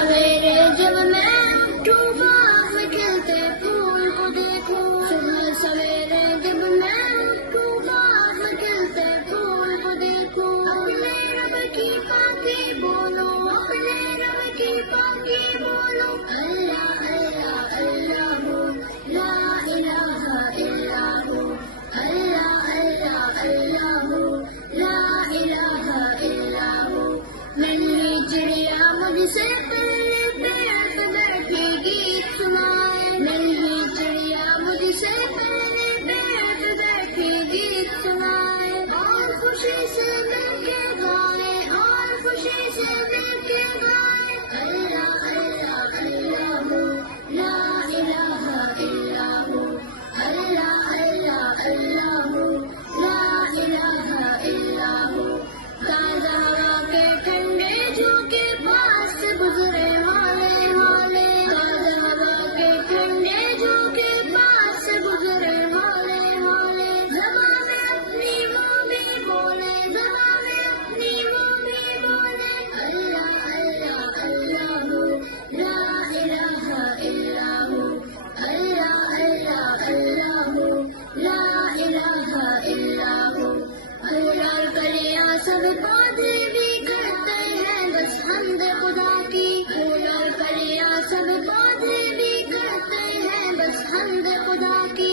सवेरे जब मैं उठूं बाग में खिलते फूल को देखूं, सुबह सवेरे जब मैं उठूं बाग में खिलते फूल को देखूं, अपने रब की पाकी बोलो, अपने रब की पाकी बोलो, अल्लाह अल्लाह अल्लाह हो, ला इलाहा इल्ला हो, अल्लाह अल्लाह अल्लाह हो, ला इलाहा इल्ला हो। नन्ही चिड़िया मुझसे पहले पेड़ पे बैठी गीत सुनाए, नन्ही चिड़िया मुझसे पहले पेड़ पे बैठी गीत सुनाए, और खुशी से मिलके गाए, और खुशी से मिलके गाए, अल्लाह अल्लाह अल्लाह हो, ला इलाहा इल्ला हो, अल्लाह अल्लाह अल्लाह हो, ला इलाहा इल्ला हो। ताज़ा हवा के ठंडे झोंके पास से गुजरे हौले हौले, ताज़ा हवा के ठंडे झोंके पास से गुजरे हौले हौले, ज़बां में अपनी मम्मी बोले, ज़बां में अपनी मम्मी बोले, अल्लाह अल्लाह अल्लाह हो, ला इलाहा इल्ला हो, अल्लाह अल्लाह अल्लाह हो, ला इलाहा इल्ला हो। फूल कलियां सब पौधे भी करते हैं बस हम्द खुदा की, फूल और कलियां सब पौधे भी करते हैं बस हम्द खुदा की।